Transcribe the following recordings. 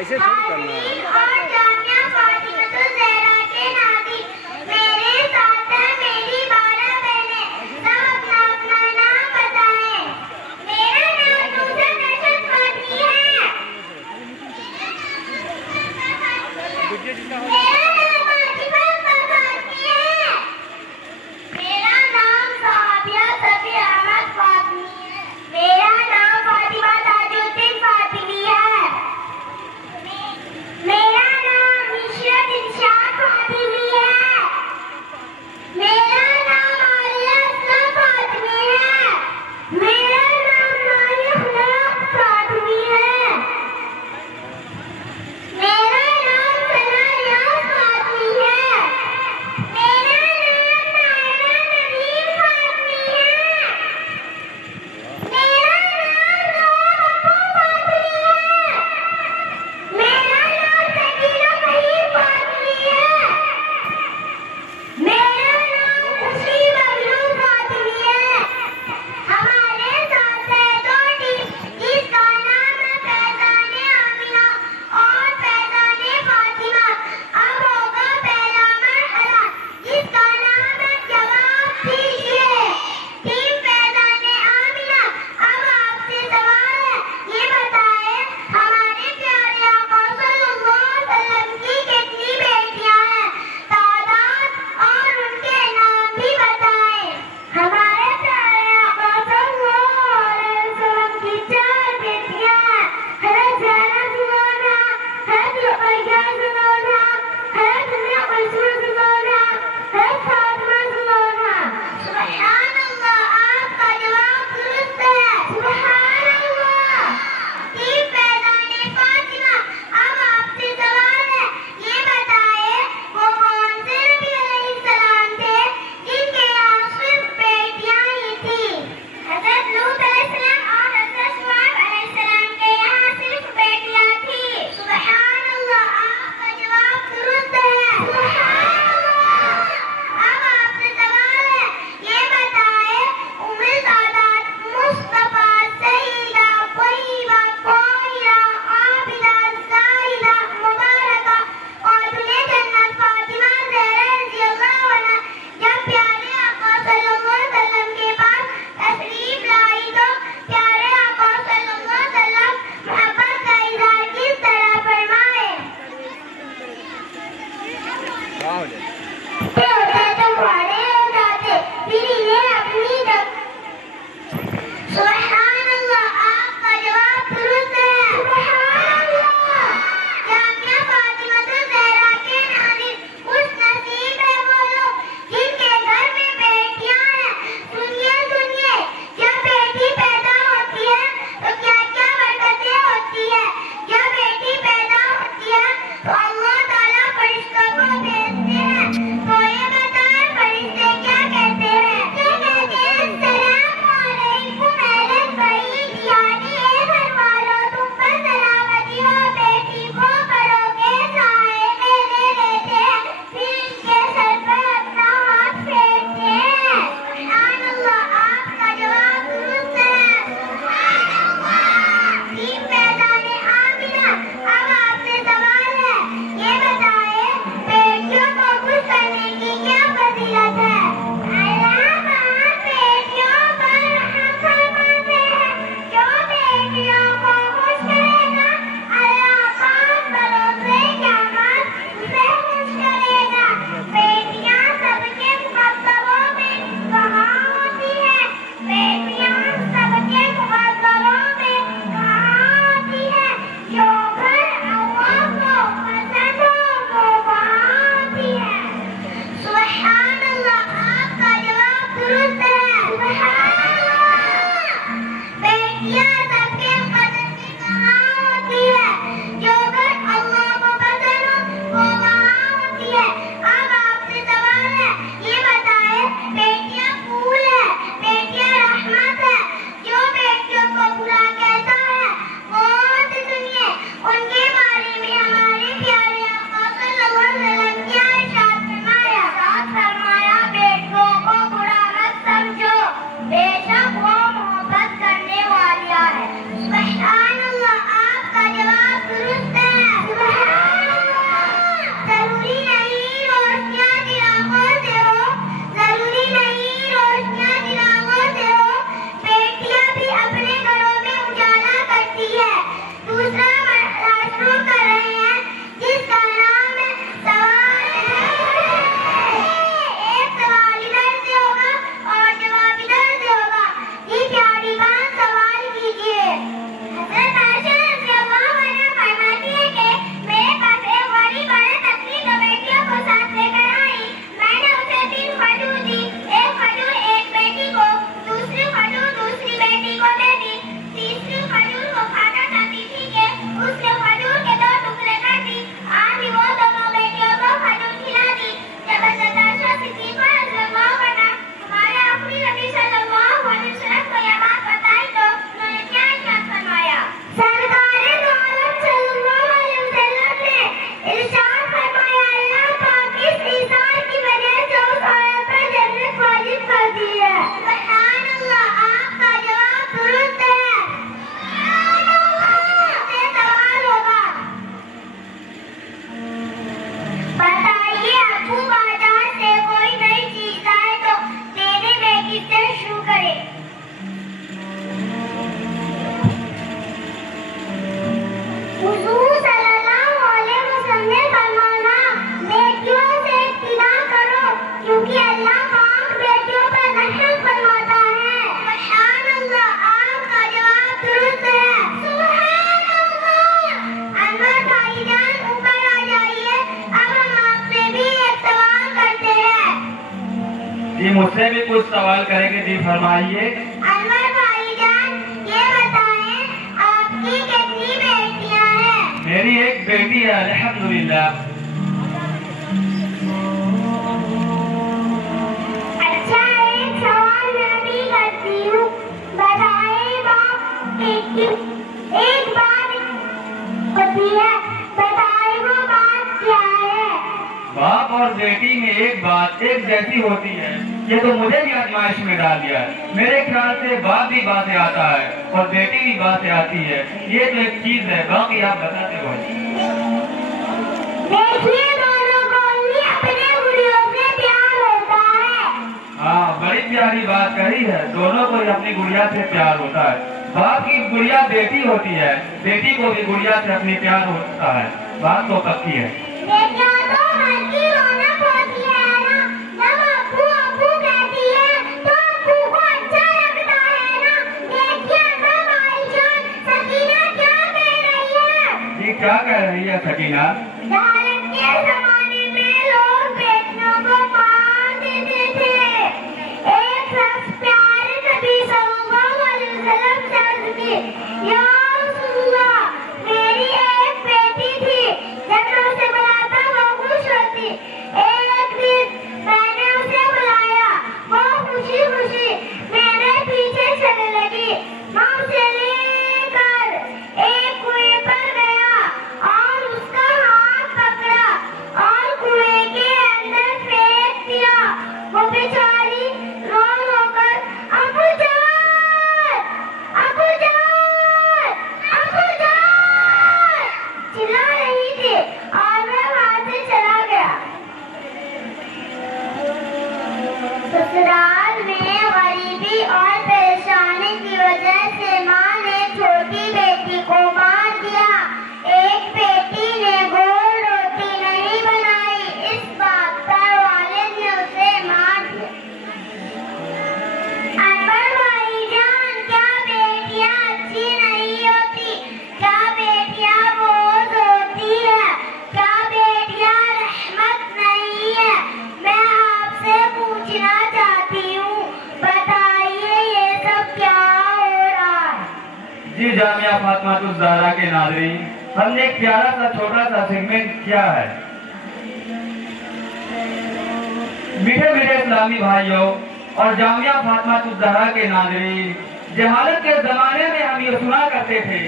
ایسے تھوڑی کرنا ہے. اور جامعہ فاطمۃ الزہرا کے ناظرین، میرے ساتھ ہیں میری 12 بہنیں، سب اپنا اپنا نام بتائیں. میرا نام نوشا نشد فاطمی ہے. میرا نام عاطفہ فاطمی ہے. میرا نام صحابیہ صفی احمد فاطمی ہے. میرا نام فاطمہ تاج الدین فاطمی ہے. میرا مجھ سے بھی کچھ سوال کریں گے؟ جی فرمائیے۔ انور بھائی جان، یہ بتائیں آپ کی کتنی بیٹیاں ہیں؟ میری ایک بیٹی ہے الحمدللہ۔ اچھا، ایک سوال میں بھی کرتی ہوں، بتائیں باپ ایک بات ہوتی ہے، بتائیں وہ بات کیا ہے؟ باپ اور بیٹی میں ایک بات ایک جیسی ہوتی ہے، یہ تو مجھے بھی آزمائش میں ڈال دیا ہے۔ میرے خیال سے باپ بھی باتیں آتا ہے اور بیٹی بھی باتیں آتی ہے، یہ تو ایک چیز ہے، باقی آپ بتاتے ہو۔ دیکھیے دونوں کو ہی اپنے گڑیوں سے پیار ہوتا ہے۔ ہاں، بڑی پیاری بات کہی ہے، دونوں کو ہی اپنی گڑیا سے پیار ہوتا ہے۔ باپ کی گڑیا بیٹی ہوتی ہے، بیٹی کو بھی گڑیا سے اپنی پیار ہوتا ہے، بات تو پکی ہے۔ بیٹیاں تو گھر کی رونق ہوتی ہے نا، جب ابو ابو کہتی ہے تو ابو کو اچھا لگتا ہے نا۔ دیکھیے انور بھائی جان، سکینہ کیا کہہ رہی ہے؟ جی کیا کہہ رہی ہے سکینہ؟ جہالت کے زمانے میں لوگ بیٹیوں کو مار دیتے تھے۔ ایک شخص پیارے نبی صلی اللہ علیہ وسلم سے عرض کی، یا رسول اللہ، میری ایک بیٹی تھی، جب میں اسے بلاتا وہ خوش ہوتی۔ ایک دن میں نے اسے بلایا، وہ خوشی خوشی میرے پیچھے چلنے لگی۔ میں اسے لے کر ایک کنویں پر گیا اور اس کا ہاتھ پکڑا اور کنویں کے اندر پھینک دیا۔ وہ بیچاری رو رو کر ابو جان، ابو جان، ابو جان چلا رہی تھی اور میں وہاں سے چلا گیا۔ سسرال میں غریبی اور پریشانی کی وجہ سے ماں نے چھوٹی بیٹی کو مار دیا۔ ایک بیٹی نے گول روٹی نہیں بنائی، اس بات پر والد نے اسے مار دیا۔ انور بھائی جان، کیا بیٹیاں اچھی نہیں ہوتی؟ کیا بیٹیاں بوجھ ہوتی ہے؟ کیا بیٹیاں رحمت نہیں ہے؟ میں آپ سے پوچھنا چاہتی ہوں، بتائیے یہ سب کیا ہو رہا ہے؟ جی جامعہ فاطمہ الزہرا کے ناظرین، ہم نے ایک پیارا سا چھوٹا سا سیگمنٹ کیا ہے۔ میٹھے میٹھے اسلامی بھائیوں اور جامعہ فاطمہ الزہرا کے ناظرین، جہالت کے زمانے میں ہم یہ سنا کرتے تھے،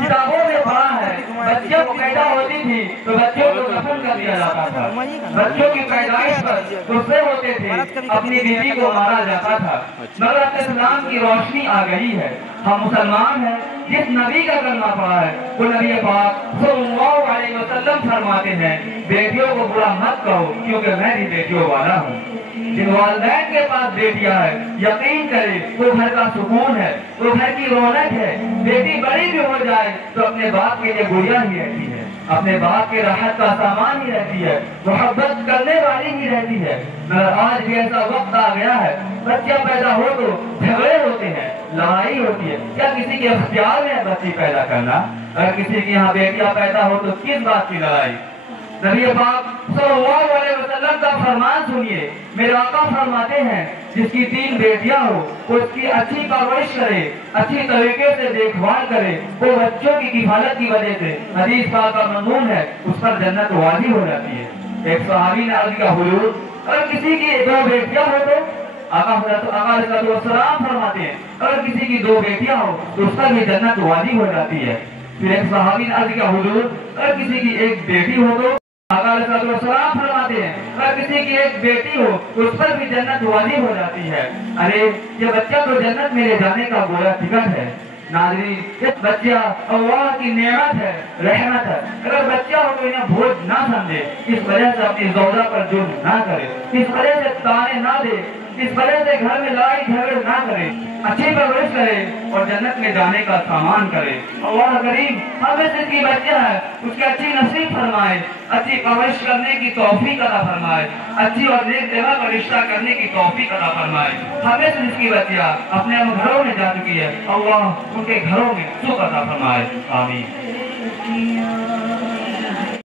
کتابوں میں پڑھا ہے، بچیاں پیدا ہوتی تھی تو بچوں کو دفن کر دیا جاتا تھا، بچوں کی پیدائش پر غصے ہوتے تھے، اپنی بیوی کو مارا جاتا تھا۔ مگر اب اسلام کی روشنی آ گئی ہے، ہم مسلمان ہیں، جس نبی کا کلمہ پڑھا ہے وہ نبی پاک صلی اللہ علیہ وسلم فرماتے ہیں، بیٹیوں کو برا مت کہو کیونکہ میں بھی بیٹیوں والا ہوں۔ جن والدین کے پاس بیٹیاں ہیں، یقین کرے وہ گھر کا سکون ہے، وہ گھر کی رونق ہے۔ بیٹی بڑی بھی ہو جائے تو اپنے باپ کے لیے گڑیا ہی رہتی ہے، اپنے باپ کے راحت کا سامان ہی رہتی ہے، محبت کرنے والی ہی رہتی ہے۔ مگر آج بھی ایسا وقت آ گیا ہے، بچہ پیدا ہو تو جھگڑے ہوتے ہیں، لڑائی ہوتی ہے۔ کیا کسی کے اختیار میں ہے بچی پیدا کرنا؟ اگر کسی کے یہاں بیٹیاں پیدا ہو تو کس بات کی لڑائی؟ نبی پاک صلی اللہ علیہ وسلم کا فرمان سنیے، میرے آقا فرماتے ہیں، جس کی 3 بیٹیاں ہو وہ اس کی اچھی پرورش کرے، اچھی طریقے سے دیکھ بھال کرے، وہ بچوں کی کفالت کی وجہ سے حدیث پاک کا مضمون ہے، اس پر جنت واجب ہو جاتی ہے۔ ایک صحابی نے عرض کیا، حضور اگر کسی کی 2 بیٹیاں ہو تو؟ آقا علیہ السلام فرماتے ہیں اگر کسی کی 2 بیٹیاں ہو تو اس پر بھی جنت واجب ہو جاتی ہے۔ پھر ایک صحابی نے عرض کیا، حضور اگر کسی کی 1 بیٹی ہو تو؟ آقا علیہ السلام فرماتے ہیں اگر کسی کی 1 بیٹی ہو تو اس پر بھی جنت واجب ہو جاتی ہے۔ ارے یہ بچہ تو جنت میں لے جانے کا گویا ٹکٹ ہے۔ ناظرین، یہ بچہ اللہ کی نعمت ہے، رحمت ہے۔ اگر بچہ ہو تو انہیں بوجھ نہ سمجھے، اس وجہ سے اپنی زوجہ پر جرم نہ کرے، اس وجہ سے تانے نہ دے، اس وجہ سے گھر میں لڑائی جھگڑے نہ کرے، اچھی پرورش کرے اور جنت میں جانے کا سامان کرے۔ اللہ کریم ہمیں جس کی بچہ ہے اس کی اچھی نصیب فرمائے، اچھی پرورش کرنے کی توفیق عطا فرمائے، اچھی اور نیک جگہ پر رشتہ کرنے کی توفیق عطا فرمائے۔ ہمیں جس کی بچہ اپنے گھروں میں جا چکی ہے، اللہ ان کے گھروں میں سکھ عطا فرمائے، آمین۔